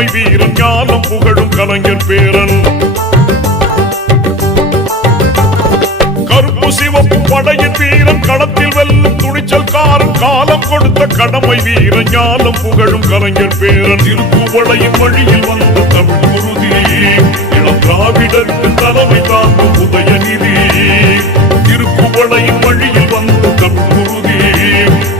கடமை வீரன் ஞானம் புகழும் கலைஞர் பேரன். கருப்பு சிவப்பு படையின் வீரன் களத்தில் வெல்லும் துணிச்சல்காரன் காலம் கொடுத்த கடமை வீரன் ஞானம் புகழும் கலைஞர் பேரன். திருப்புவளையின் வழியில் வந்த தமிழ் குருதி இளம் திராவிடருக்கு தலைமை தாங்கும் உதயநிதி. திருப்புவளையின் வழியில் வந்த தமிழ் குருதி